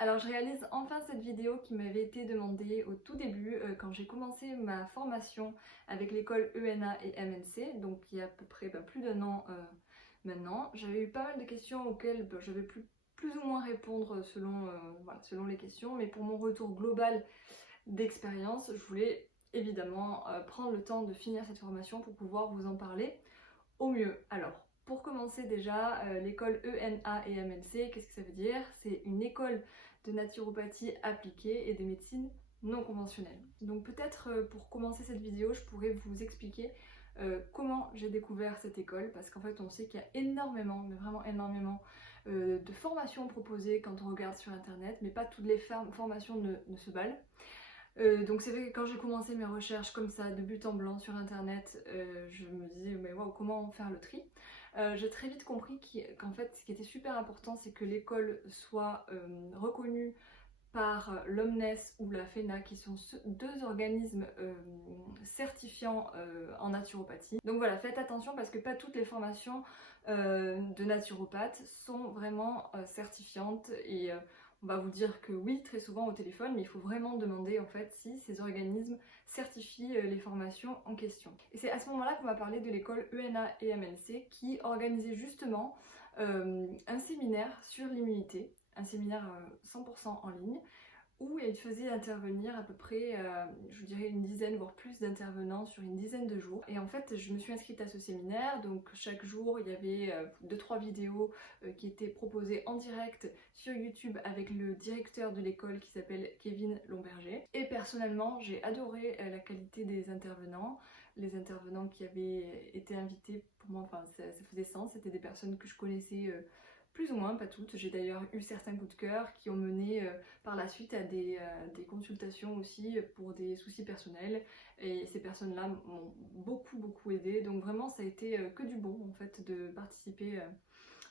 alors je réalise enfin cette vidéo qui m'avait été demandée au tout début quand j'ai commencé ma formation avec l'école ENA et MNC, donc il y a à peu près plus d'un an maintenant. J'avais eu pas mal de questions auxquelles j'avais plus ou moins répondre selon les questions, mais pour mon retour global d'expérience, je voulais évidemment prendre le temps de finir cette formation pour pouvoir vous en parler au mieux. Alors, pour commencer déjà, l'école ENA et MNC, qu'est-ce que ça veut dire? C'est une école de naturopathie appliquée et des médecines non conventionnelles. Donc peut-être pour commencer cette vidéo, je pourrais vous expliquer comment j'ai découvert cette école, parce qu'en fait on sait qu'il y a énormément, mais vraiment énormément de formations proposées quand on regarde sur internet, mais pas toutes les formations ne se valent. Donc c'est vrai que quand j'ai commencé mes recherches comme ça, de but en blanc sur internet, je me disais mais wow, comment faire le tri. J'ai très vite compris qu'en fait ce qui était super important, c'est que l'école soit reconnue par l'Omnes ou la FENA, qui sont deux organismes certifiants en naturopathie. Donc voilà, faites attention parce que pas toutes les formations de naturopathes sont vraiment certifiantes et on va vous dire que oui très souvent au téléphone, mais il faut vraiment demander en fait si ces organismes certifient les formations en question. Et c'est à ce moment-là qu'on m'a parlé de l'école ENA et MNC qui organisait justement un séminaire sur l'immunité, un séminaire 100% en ligne, où il faisait intervenir à peu près, je dirais une dizaine, voire plus d'intervenants sur une dizaine de jours. Et en fait, je me suis inscrite à ce séminaire, donc chaque jour, il y avait 2-3 vidéos qui étaient proposées en direct sur YouTube avec le directeur de l'école qui s'appelle Kevin Lomberger. Et personnellement, j'ai adoré la qualité des intervenants. Les intervenants qui avaient été invités, pour moi, enfin, ça faisait sens, c'était des personnes que je connaissais plus ou moins, pas toutes. J'ai d'ailleurs eu certains coups de cœur qui ont mené par la suite à des consultations aussi pour des soucis personnels. Et ces personnes-là m'ont beaucoup aidé. Donc vraiment, ça a été que du bon en fait de participer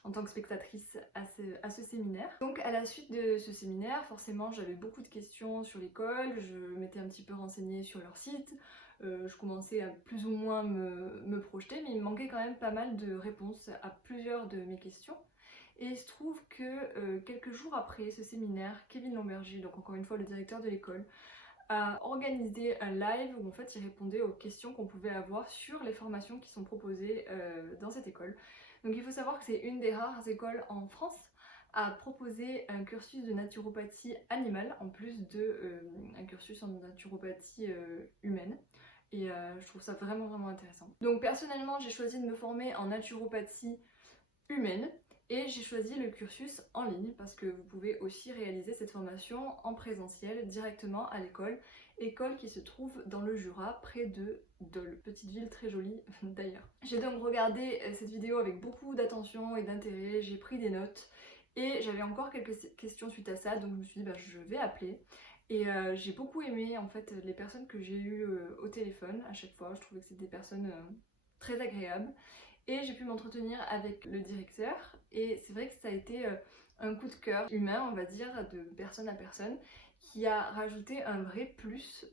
en tant que spectatrice à ce séminaire. Donc à la suite de ce séminaire, forcément j'avais beaucoup de questions sur l'école, je m'étais un petit peu renseignée sur leur site, je commençais à plus ou moins me projeter, mais il me manquait quand même pas mal de réponses à plusieurs de mes questions. Et il se trouve que quelques jours après ce séminaire, Kevin Lomberger, donc encore une fois le directeur de l'école, a organisé un live où en fait il répondait aux questions qu'on pouvait avoir sur les formations qui sont proposées dans cette école. Donc il faut savoir que c'est une des rares écoles en France à proposer un cursus de naturopathie animale en plus d'un cursus en naturopathie humaine. Et je trouve ça vraiment intéressant. Donc personnellement j'ai choisi de me former en naturopathie humaine. Et j'ai choisi le cursus en ligne parce que vous pouvez aussi réaliser cette formation en présentiel directement à l'école. École qui se trouve dans le Jura, près de Dole, petite ville très jolie d'ailleurs. J'ai donc regardé cette vidéo avec beaucoup d'attention et d'intérêt, j'ai pris des notes et j'avais encore quelques questions suite à ça, donc je me suis dit je vais appeler. Et j'ai beaucoup aimé en fait les personnes que j'ai eues au téléphone à chaque fois, je trouvais que c'était des personnes très agréables. Et j'ai pu m'entretenir avec le directeur et c'est vrai que ça a été un coup de cœur humain, on va dire, de personne à personne qui a rajouté un vrai plus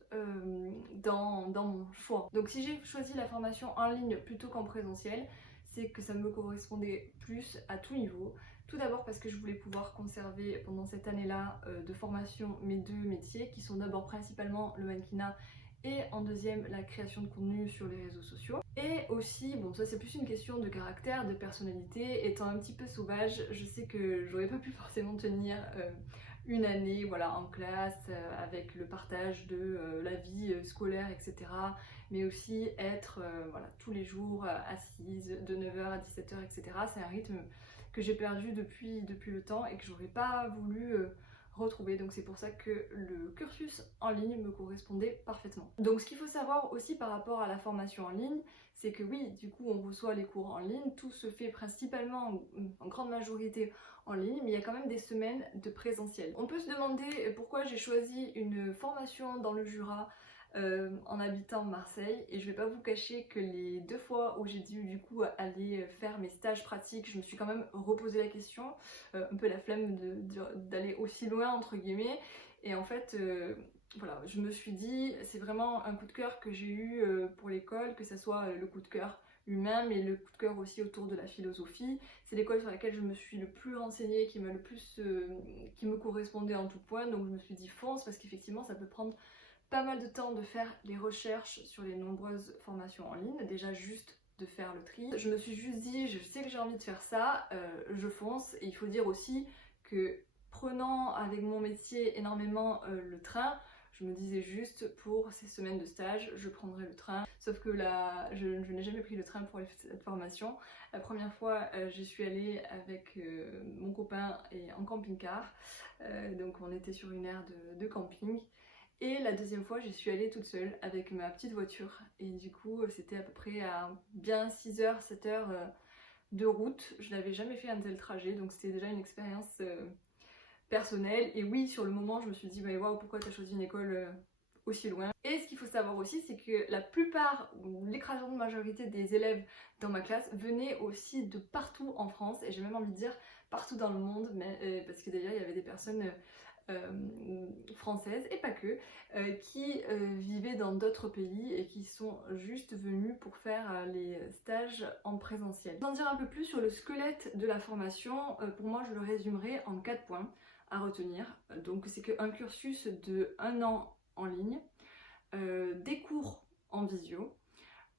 dans mon choix. Donc si j'ai choisi la formation en ligne plutôt qu'en présentiel, c'est que ça me correspondait plus à tout niveau. Tout d'abord parce que je voulais pouvoir conserver pendant cette année-là de formation mes deux métiers qui sont d'abord principalement le mannequinat et en deuxième la création de contenu sur les réseaux sociaux. Et aussi, bon ça c'est plus une question de caractère, de personnalité, étant un petit peu sauvage, je sais que j'aurais pas pu forcément tenir une année voilà, en classe avec le partage de la vie scolaire etc. Mais aussi être voilà, tous les jours assise de 9h à 17h etc. C'est un rythme que j'ai perdu depuis le temps et que j'aurais pas voulu retrouver, donc c'est pour ça que le cursus en ligne me correspondait parfaitement. Donc ce qu'il faut savoir aussi par rapport à la formation en ligne, c'est que oui, du coup on reçoit les cours en ligne, tout se fait principalement en grande majorité en ligne, mais il y a quand même des semaines de présentiel. On peut se demander pourquoi j'ai choisi une formation dans le Jura en habitant Marseille, et je vais pas vous cacher que les 2 fois où j'ai dû du coup aller faire mes stages pratiques, je me suis quand même reposé la question, un peu la flemme d'aller aussi loin entre guillemets, et en fait voilà, je me suis dit c'est vraiment un coup de cœur que j'ai eu pour l'école, que ça soit le coup de cœur humain, mais le coup de cœur aussi autour de la philosophie. C'est l'école sur laquelle je me suis le plus renseignée, qui m'a le plus, qui me correspondait en tout point, donc je me suis dit fonce, parce qu'effectivement ça peut prendre pas mal de temps de faire les recherches sur les nombreuses formations en ligne, déjà juste de faire le tri. Je me suis juste dit, je sais que j'ai envie de faire ça, je fonce. Et il faut dire aussi que prenant avec mon métier énormément le train, je me disais juste pour ces semaines de stage, je prendrai le train. Sauf que là, je n'ai jamais pris le train pour cette formation. La première fois, j'y suis allée avec mon copain et en camping-car. Donc on était sur une aire de camping. Et la deuxième fois, j'y suis allée toute seule avec ma petite voiture. Et du coup, c'était à peu près à bien 6h, 7h de route. Je n'avais jamais fait un tel trajet, donc c'était déjà une expérience personnelle. Et oui, sur le moment, je me suis dit, mais waouh, pourquoi tu as choisi une école aussi loin? Et ce qu'il faut savoir aussi, c'est que la plupart, ou l'écrasante majorité des élèves dans ma classe venaient aussi de partout en France, et j'ai même envie de dire partout dans le monde, mais, parce que d'ailleurs, il y avait des personnes françaises et pas que, qui vivaient dans d'autres pays et qui sont juste venus pour faire les stages en présentiel. Pour en dire un peu plus sur le squelette de la formation, pour moi je le résumerai en 4 points à retenir. Donc c'est qu'un cursus de 1 an en ligne, des cours en visio,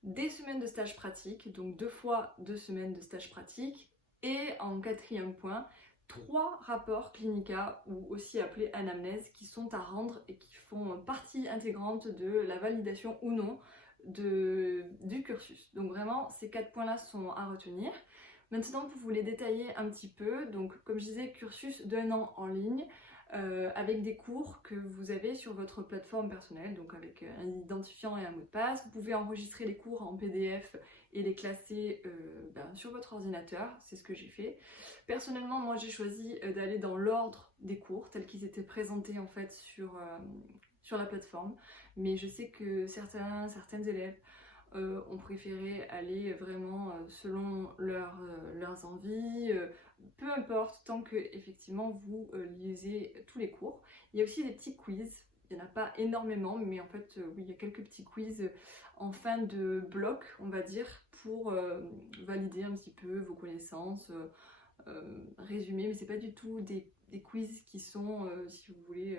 des semaines de stage pratique, donc 2 fois 2 semaines de stage pratique, et en 4e point, 3 rapports clinica, ou aussi appelés anamnèses, qui sont à rendre et qui font partie intégrante de la validation ou non du cursus. Donc vraiment, ces 4 points-là sont à retenir. Maintenant, pour vous les détailler un petit peu, donc comme je disais, cursus d'1 an en ligne, avec des cours que vous avez sur votre plateforme personnelle, donc avec un identifiant et un mot de passe. Vous pouvez enregistrer les cours en PDF et les classer sur votre ordinateur, c'est ce que j'ai fait. Personnellement, moi j'ai choisi d'aller dans l'ordre des cours, tels qu'ils étaient présentés en fait sur la plateforme, mais je sais que certains élèves ont préféré aller vraiment selon leurs envies, peu importe, tant que effectivement vous lisez tous les cours. Il y a aussi des petits quiz, il n'y en a pas énormément, mais en fait oui, il y a quelques petits quiz en fin de bloc, on va dire, pour valider un petit peu vos connaissances, résumer, mais c'est pas du tout des quiz qui sont, si vous voulez,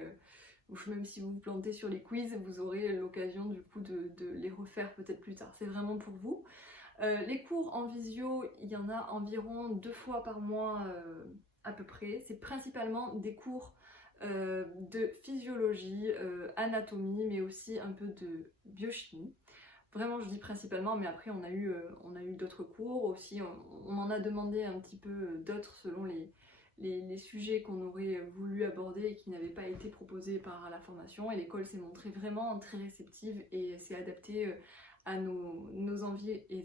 même si vous vous plantez sur les quiz, vous aurez l'occasion du coup de les refaire peut-être plus tard. C'est vraiment pour vous. Les cours en visio, il y en a environ 2 fois par mois à peu près. C'est principalement des cours de physiologie, anatomie, mais aussi un peu de biochimie. Vraiment, je dis principalement, mais après on a eu d'autres cours aussi. On en a demandé un petit peu d'autres selon les sujets qu'on aurait voulu aborder et qui n'avaient pas été proposés par la formation. Et l'école s'est montrée vraiment très réceptive et s'est adaptée à nos envies et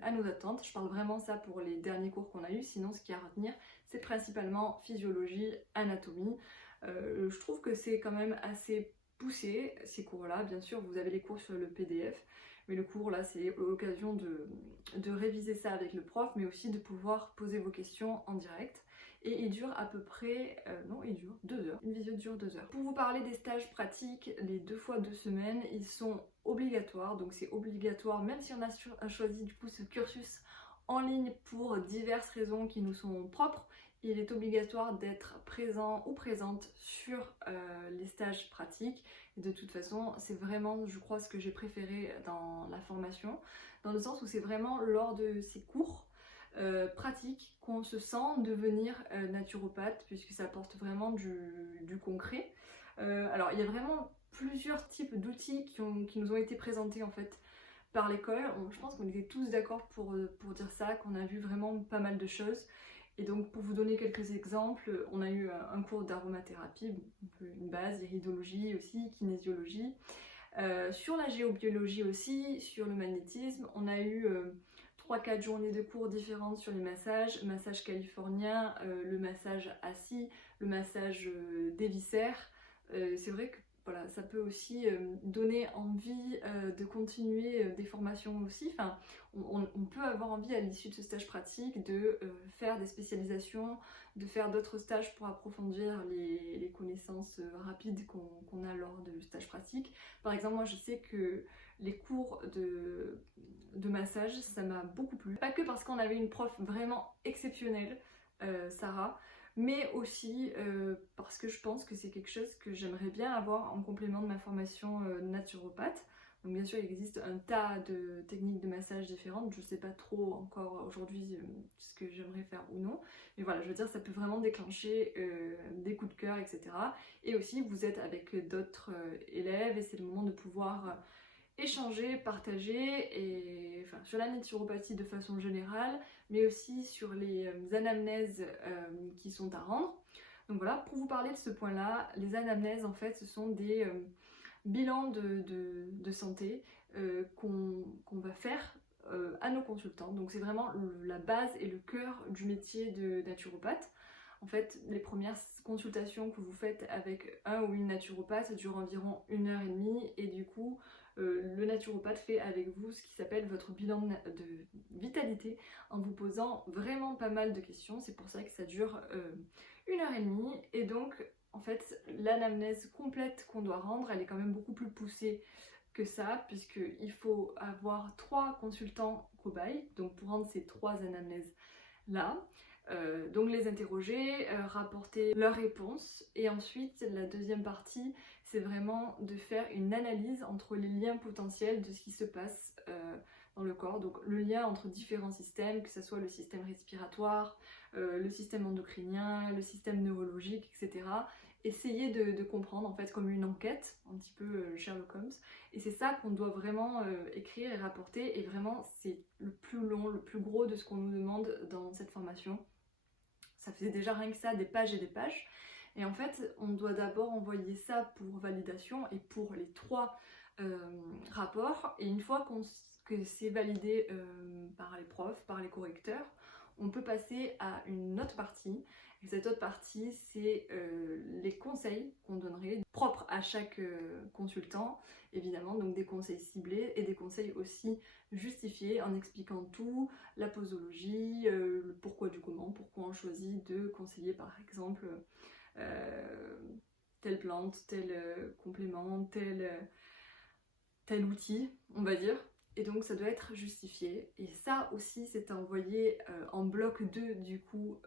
à nos attentes. Je parle vraiment ça pour les derniers cours qu'on a eu. Sinon, ce qu'il y a à retenir, c'est principalement physiologie, anatomie. Je trouve que c'est quand même assez poussé, ces cours-là. Bien sûr, vous avez les cours sur le PDF, mais le cours là, c'est l'occasion de réviser ça avec le prof, mais aussi de pouvoir poser vos questions en direct. Et il dure à peu près, il dure 2 heures. Une visio dure 2 heures. Pour vous parler des stages pratiques, les 2 fois 2 semaines, ils sont obligatoires. Donc c'est obligatoire, même si on a choisi du coup ce cursus en ligne pour diverses raisons qui nous sont propres, il est obligatoire d'être présent ou présente sur les stages pratiques. Et de toute façon, c'est vraiment, je crois, ce que j'ai préféré dans la formation, dans le sens où c'est vraiment lors de ces cours pratiques qu'on se sent devenir naturopathe, puisque ça apporte vraiment du concret. Alors, il y a vraiment plusieurs types d'outils qui nous ont été présentés en fait par l'école. Je pense qu'on était tous d'accord pour dire ça, qu'on a vu vraiment pas mal de choses. Et donc pour vous donner quelques exemples, on a eu un cours d'aromathérapie, une base, iridologie aussi, kinésiologie. Sur la géobiologie aussi, sur le magnétisme, on a eu 3-4 journées de cours différentes sur les massages, massage californien, le massage assis, le massage des viscères. C'est vrai que voilà, ça peut aussi donner envie de continuer des formations aussi. Enfin, on peut avoir envie à l'issue de ce stage pratique de faire des spécialisations, de faire d'autres stages pour approfondir les connaissances rapides qu'on a lors de stages pratiques. Par exemple, moi je sais que les cours de massage, ça m'a beaucoup plu. Pas que parce qu'on avait une prof vraiment exceptionnelle, Sarah, mais aussi parce que je pense que c'est quelque chose que j'aimerais bien avoir en complément de ma formation naturopathe. Donc bien sûr il existe un tas de techniques de massage différentes, je ne sais pas trop encore aujourd'hui ce que j'aimerais faire ou non, mais voilà, je veux dire ça peut vraiment déclencher des coups de cœur, etc. Et aussi vous êtes avec d'autres élèves et c'est le moment de pouvoir échanger, partager, et enfin, sur la naturopathie de façon générale, mais aussi sur les anamnèses qui sont à rendre. Donc voilà, pour vous parler de ce point-là, les anamnèses en fait ce sont des bilans de santé qu'on va faire à nos consultants. Donc c'est vraiment la base et le cœur du métier de naturopathe. En fait, les premières consultations que vous faites avec un ou une naturopathe, ça dure environ 1h30 et du coup, le naturopathe fait avec vous ce qui s'appelle votre bilan de vitalité en vous posant vraiment pas mal de questions. C'est pour ça que ça dure 1h30 et donc en fait l'anamnèse complète qu'on doit rendre, elle est quand même beaucoup plus poussée que ça puisqu'il faut avoir 3 consultants cobayes donc pour rendre ces 3 anamnèses là. Donc les interroger, rapporter leurs réponses et ensuite la deuxième partie c'est vraiment de faire une analyse entre les liens potentiels de ce qui se passe dans le corps, donc le lien entre différents systèmes, que ce soit le système respiratoire, le système endocrinien, le système neurologique, etc. Essayer de comprendre en fait comme une enquête, un petit peu Sherlock Holmes, et c'est ça qu'on doit vraiment écrire et rapporter, et vraiment c'est le plus long, le plus gros de ce qu'on nous demande dans cette formation. Ça faisait déjà rien que ça, des pages et des pages. Et en fait, on doit d'abord envoyer ça pour validation et pour les 3 rapports. Et une fois que c'est validé par les profs, par les correcteurs, on peut passer à une autre partie. Et cette autre partie, c'est les conseils qu'on donnerait, propres à chaque consultant, évidemment, donc des conseils ciblés et des conseils aussi justifiés en expliquant tout, la posologie, le pourquoi du comment, pourquoi on choisit de conseiller par exemple telle plante, tel complément, tel outil, on va dire. Et donc ça doit être justifié. Et ça aussi c'est envoyé en bloc 2 du coup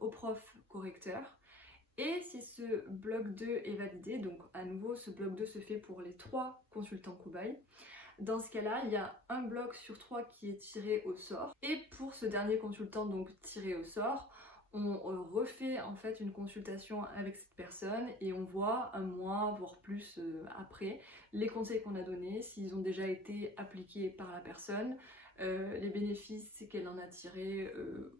au prof correcteur. Et si ce bloc 2 est validé, donc à nouveau ce bloc 2 se fait pour les 3 consultants cobayes, dans ce cas-là, il y a un bloc sur 3 qui est tiré au sort. Et pour ce dernier consultant donc tiré au sort, on refait en fait une consultation avec cette personne et on voit un mois, voire plus après, les conseils qu'on a donnés, s'ils ont déjà été appliqués par la personne, les bénéfices qu'elle en a tirés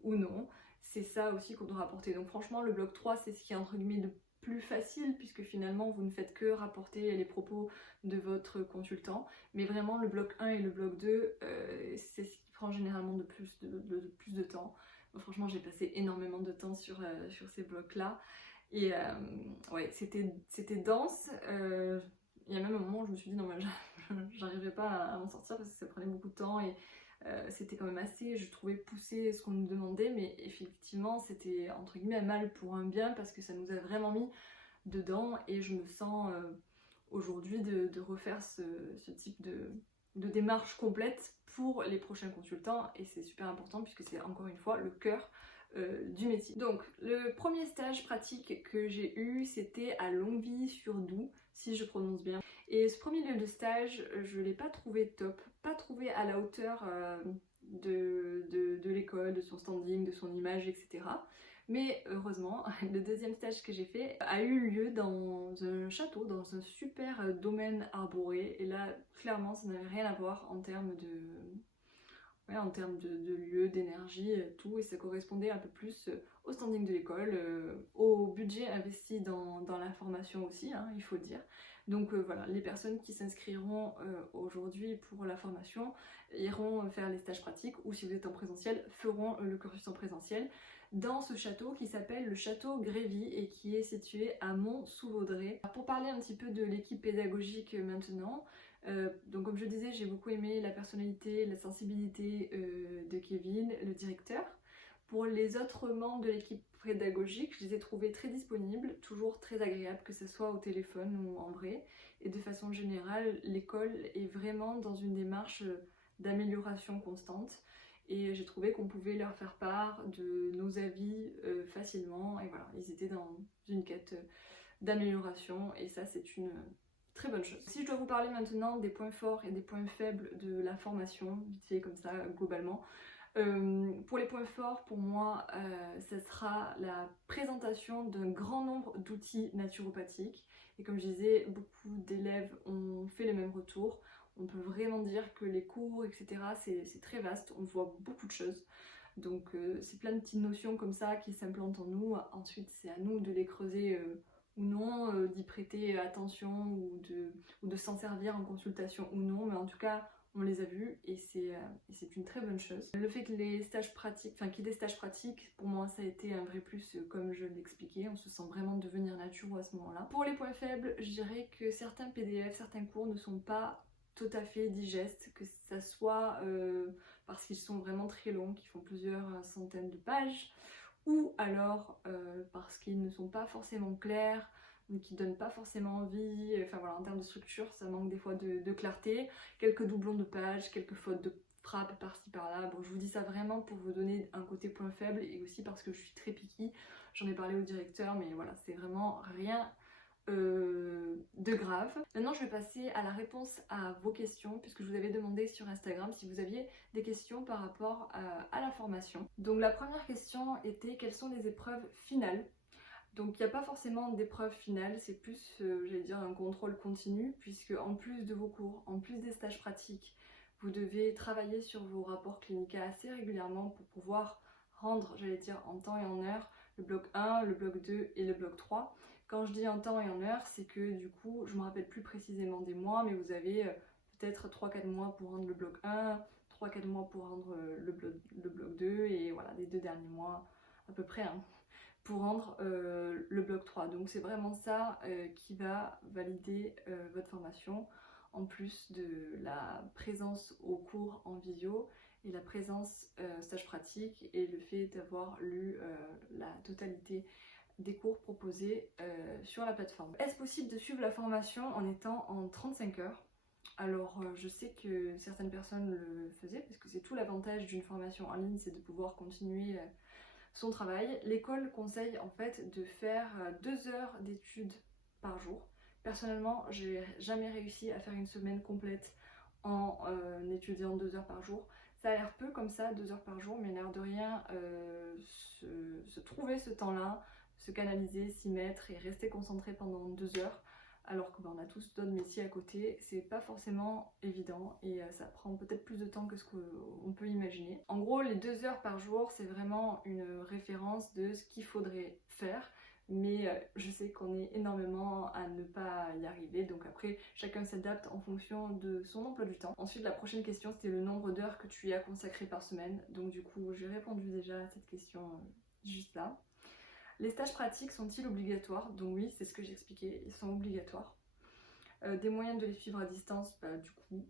ou non. C'est ça aussi qu'on doit rapporter. Donc franchement, le bloc 3, c'est ce qui est entre guillemets le plus facile puisque finalement vous ne faites que rapporter les propos de votre consultant, mais vraiment le bloc 1 et le bloc 2 c'est ce qui prend généralement de plus de temps. Bon, franchement j'ai passé énormément de temps sur ces blocs là et ouais c'était dense. Il y a même un moment où je me suis dit non mais j'arriverai pas à m'en sortir parce que ça prenait beaucoup de temps et c'était quand même assez, je trouvais, poussé ce qu'on nous demandait, mais effectivement c'était entre guillemets un mal pour un bien parce que ça nous a vraiment mis dedans et je me sens aujourd'hui de refaire ce type de démarche complète pour les prochains consultants et c'est super important puisque c'est encore une fois le cœur du métier. Donc le premier stage pratique que j'ai eu c'était à Longwy-sur-Doubs, si je prononce bien. Et ce premier lieu de stage, je l'ai pas trouvé top, pas trouvé à la hauteur de l'école, de son standing, de son image, etc. Mais heureusement, le deuxième stage que j'ai fait a eu lieu dans un château, dans un super domaine arboré. Et là, clairement, ça n'avait rien à voir en termes de lieu, d'énergie, tout. Et ça correspondait un peu plus au standing de l'école, au budget investi dans la formation aussi, hein, il faut dire. Donc voilà, les personnes qui s'inscriront aujourd'hui pour la formation iront faire les stages pratiques ou si vous êtes en présentiel, feront le cursus en présentiel dans ce château qui s'appelle le château Grévy et qui est situé à Mont-sous-Vaudrey. Pour parler un petit peu de l'équipe pédagogique maintenant, donc comme je disais, j'ai beaucoup aimé la personnalité, la sensibilité de Kevin, le directeur. Pour les autres membres de l'équipe pédagogiques, je les ai trouvés très disponibles, toujours très agréables, que ce soit au téléphone ou en vrai. Et de façon générale, l'école est vraiment dans une démarche d'amélioration constante. Et j'ai trouvé qu'on pouvait leur faire part de nos avis facilement. Et voilà, ils étaient dans une quête d'amélioration. Et ça, c'est une très bonne chose. Si je dois vous parler maintenant des points forts et des points faibles de la formation, vite fait comme ça, globalement. Pour les points forts, pour moi, ça sera la présentation d'un grand nombre d'outils naturopathiques. Et comme je disais, beaucoup d'élèves ont fait le même retour. On peut vraiment dire que les cours, etc., c'est très vaste, on voit beaucoup de choses. Donc c'est plein de petites notions comme ça qui s'implantent en nous. Ensuite, c'est à nous de les creuser ou non, d'y prêter attention ou de s'en servir en consultation ou non. Mais en tout cas, on les a vus et c'est une très bonne chose. Le fait que les stages pratiques, enfin qu'il y ait des stages pratiques, pour moi ça a été un vrai plus comme je l'expliquais, on se sent vraiment devenir naturo à ce moment-là. Pour les points faibles, je dirais que certains PDF, certains cours ne sont pas tout à fait digestes, que ça soit parce qu'ils sont vraiment très longs, qu'ils font plusieurs centaines de pages, ou alors parce qu'ils ne sont pas forcément clairs, qui donnent pas forcément envie. Enfin voilà, en termes de structure, ça manque des fois de clarté, quelques doublons de pages, quelques fautes de frappe par-ci par-là. Bon, je vous dis ça vraiment pour vous donner un côté point faible et aussi parce que je suis très picky. J'en ai parlé au directeur, mais voilà, c'est vraiment rien de grave. Maintenant je vais passer à la réponse à vos questions, puisque je vous avais demandé sur Instagram si vous aviez des questions par rapport à la formation. Donc la première question était: quelles sont les épreuves finales? Donc il n'y a pas forcément d'épreuve finale, c'est plus, j'allais dire, un contrôle continu, puisque en plus de vos cours, en plus des stages pratiques, vous devez travailler sur vos rapports cliniques assez régulièrement pour pouvoir rendre, j'allais dire, en temps et en heure, le bloc 1, le bloc 2 et le bloc 3. Quand je dis en temps et en heure, c'est que du coup, je ne me rappelle plus précisément des mois, mais vous avez peut-être 3-4 mois pour rendre le bloc 1, 3-4 mois pour rendre le bloc 2, et voilà, les 2 derniers mois à peu près, hein, pour rendre le bloc 3. Donc c'est vraiment ça qui va valider votre formation, en plus de la présence au cours en visio et la présence stage pratique et le fait d'avoir lu la totalité des cours proposés sur la plateforme. Est-ce possible de suivre la formation en étant en 35 heures? Alors je sais que certaines personnes le faisaient, parce que c'est tout l'avantage d'une formation en ligne, c'est de pouvoir continuer son travail. L'école conseille en fait de faire 2 heures d'études par jour. Personnellement, j'ai jamais réussi à faire une semaine complète en étudiant 2 heures par jour. Ça a l'air peu comme ça, 2 heures par jour, mais l'air de rien, se trouver ce temps-là, se canaliser, s'y mettre et rester concentré pendant 2 heures, alors que on a tous d'autres métiers à côté, c'est pas forcément évident et ça prend peut-être plus de temps que ce qu'on peut imaginer. En gros, les 2 heures par jour, c'est vraiment une référence de ce qu'il faudrait faire, mais je sais qu'on est énormément à ne pas y arriver, donc après chacun s'adapte en fonction de son emploi du temps. Ensuite, la prochaine question, c'était le nombre d'heures que tu y as consacré par semaine, donc du coup j'ai répondu déjà à cette question juste là. Les stages pratiques sont-ils obligatoires? Donc oui, c'est ce que j'expliquais, ils sont obligatoires. Des moyens de les suivre à distance, bah, du coup,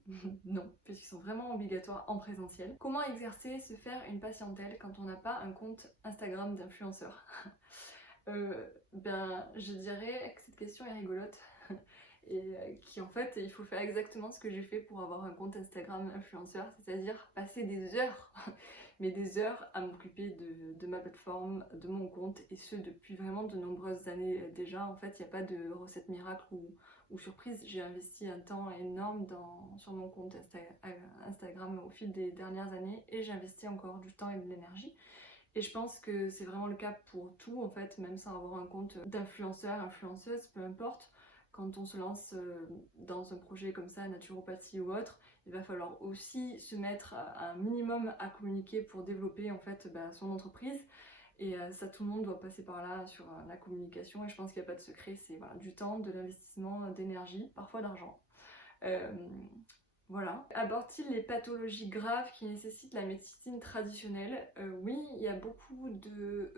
non, puisqu'ils sont vraiment obligatoires en présentiel. Comment exercer, se faire une patientèle quand on n'a pas un compte Instagram d'influenceur? Ben, je dirais que cette question est rigolote. Et qui en fait, il faut faire exactement ce que j'ai fait pour avoir un compte Instagram influenceur, c'est-à-dire passer des heures, mais des heures à m'occuper de ma plateforme, de mon compte, et ce depuis vraiment de nombreuses années déjà. En fait, il n'y a pas de recette miracle ou surprise. J'ai investi un temps énorme sur mon compte Instagram au fil des dernières années, et j'ai investi encore du temps et de l'énergie. Et je pense que c'est vraiment le cas pour tout, en fait, même sans avoir un compte d'influenceur, influenceuse, peu importe. Quand on se lance dans un projet comme ça, naturopathie ou autre, il va falloir aussi se mettre un minimum à communiquer pour développer en fait son entreprise. Et ça, tout le monde doit passer par là sur la communication. Et je pense qu'il n'y a pas de secret, c'est voilà, du temps, de l'investissement, d'énergie, parfois d'argent. Voilà. Aborde-t-il les pathologies graves qui nécessitent la médecine traditionnelle? Oui, il y a beaucoup de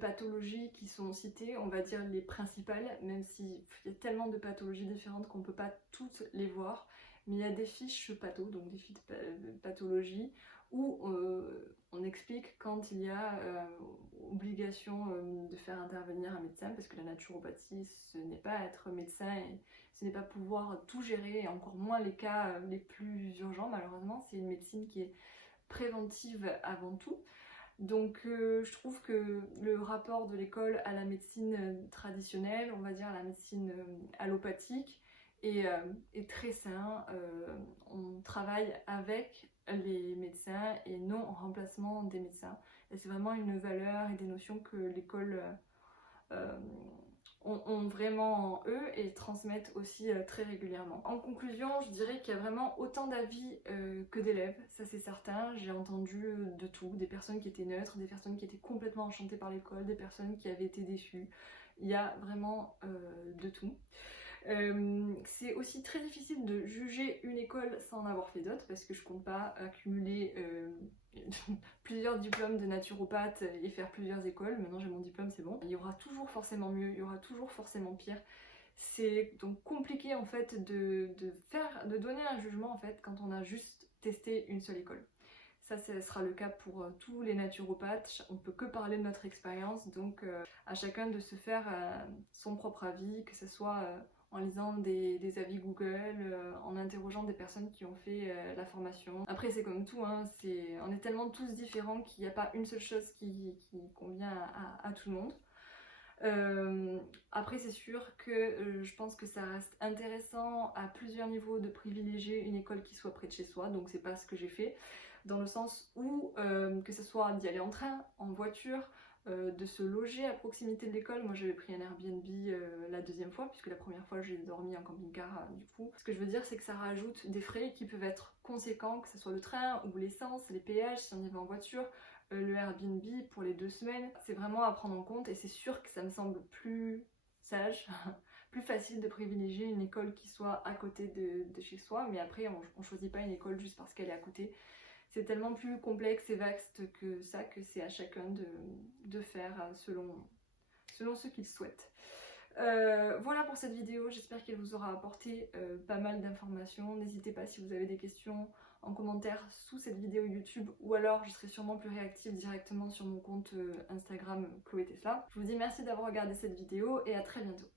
pathologies qui sont citées, on va dire les principales, même s'il y a tellement de pathologies différentes qu'on ne peut pas toutes les voir, mais il y a des fiches patho, donc des fiches de pathologie, où on explique quand il y a obligation de faire intervenir un médecin, parce que la naturopathie, ce n'est pas être médecin et ce n'est pas pouvoir tout gérer, et encore moins les cas les plus urgents malheureusement. C'est une médecine qui est préventive avant tout. Donc je trouve que le rapport de l'école à la médecine traditionnelle, on va dire à la médecine allopathique, est très sain. On travaille avec les médecins et non en remplacement des médecins. Et c'est vraiment une valeur et des notions que l'école euh, ont vraiment en eux et transmettent aussi très régulièrement. En conclusion, je dirais qu'il y a vraiment autant d'avis que d'élèves, ça c'est certain. J'ai entendu de tout, des personnes qui étaient neutres, des personnes qui étaient complètement enchantées par l'école, des personnes qui avaient été déçues. Il y a vraiment de tout. C'est aussi très difficile de juger une école sans en avoir fait d'autres, parce que je compte pas accumuler plusieurs diplômes de naturopathe et faire plusieurs écoles. Maintenant j'ai mon diplôme, c'est bon. Il y aura toujours forcément mieux, il y aura toujours forcément pire. C'est donc compliqué en fait de donner un jugement en fait quand on a juste testé une seule école. Ça, ce sera le cas pour tous les naturopathes. On peut que parler de notre expérience, donc à chacun de se faire son propre avis, que ce soit en lisant des avis Google, en interrogeant des personnes qui ont fait la formation. Après c'est comme tout, hein, on est tellement tous différents qu'il n'y a pas une seule chose qui convient à tout le monde. Après c'est sûr que je pense que ça reste intéressant à plusieurs niveaux de privilégier une école qui soit près de chez soi, donc c'est pas ce que j'ai fait, dans le sens où que ce soit d'y aller en train, en voiture, de se loger à proximité de l'école. Moi j'avais pris un Airbnb la deuxième fois, puisque la première fois j'ai dormi en camping-car du coup. Ce que je veux dire c'est que ça rajoute des frais qui peuvent être conséquents, que ce soit le train ou l'essence, les péages si on y va en voiture, le Airbnb pour les 2 semaines. C'est vraiment à prendre en compte et c'est sûr que ça me semble plus sage, plus facile de privilégier une école qui soit à côté de chez soi, mais après on choisit pas une école juste parce qu'elle est à côté. C'est tellement plus complexe et vaste que ça, que c'est à chacun de faire selon ce qu'il souhaite. Voilà pour cette vidéo, j'espère qu'elle vous aura apporté pas mal d'informations. N'hésitez pas si vous avez des questions en commentaire sous cette vidéo YouTube, ou alors je serai sûrement plus réactive directement sur mon compte Instagram Chloé Tesla. Je vous dis merci d'avoir regardé cette vidéo et à très bientôt.